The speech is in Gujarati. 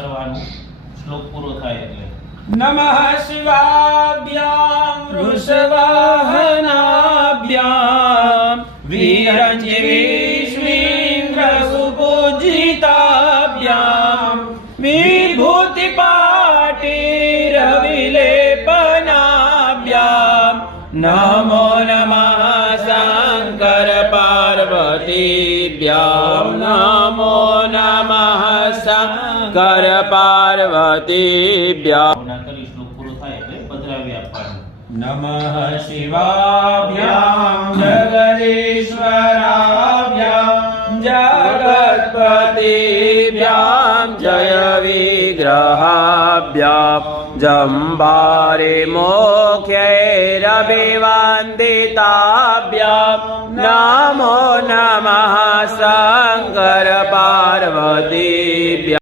કરવાનું શ્લોક પૂરો થાય એટલે નમઃ શિવાભ્યામ વૃષવાહનાભ્યામ વીરંજીવીષ્વીન્દ્રસુપૂજિતાભ્યામ વિભૂતિપાટિરવિલેપનાભ્યામ નમો નમઃ શંકર પાર્વતીભ્યામ નમો નમઃ શંકર પાર્વતીભ્યામ ભાવના કરી શ્લોક પૂરો થાય એટલે પધરાવી આપવાનું નમઃ શિવાભ્યામ જગદીશ્વરાભ્યામ જગત્પતિભ્યામ જય વિગ્રહાભ્યામ જંબારે મોક્ષૈરવિવંદિતાભ્યામ નમો નમઃ શંકર પાર્વતીભ્યામ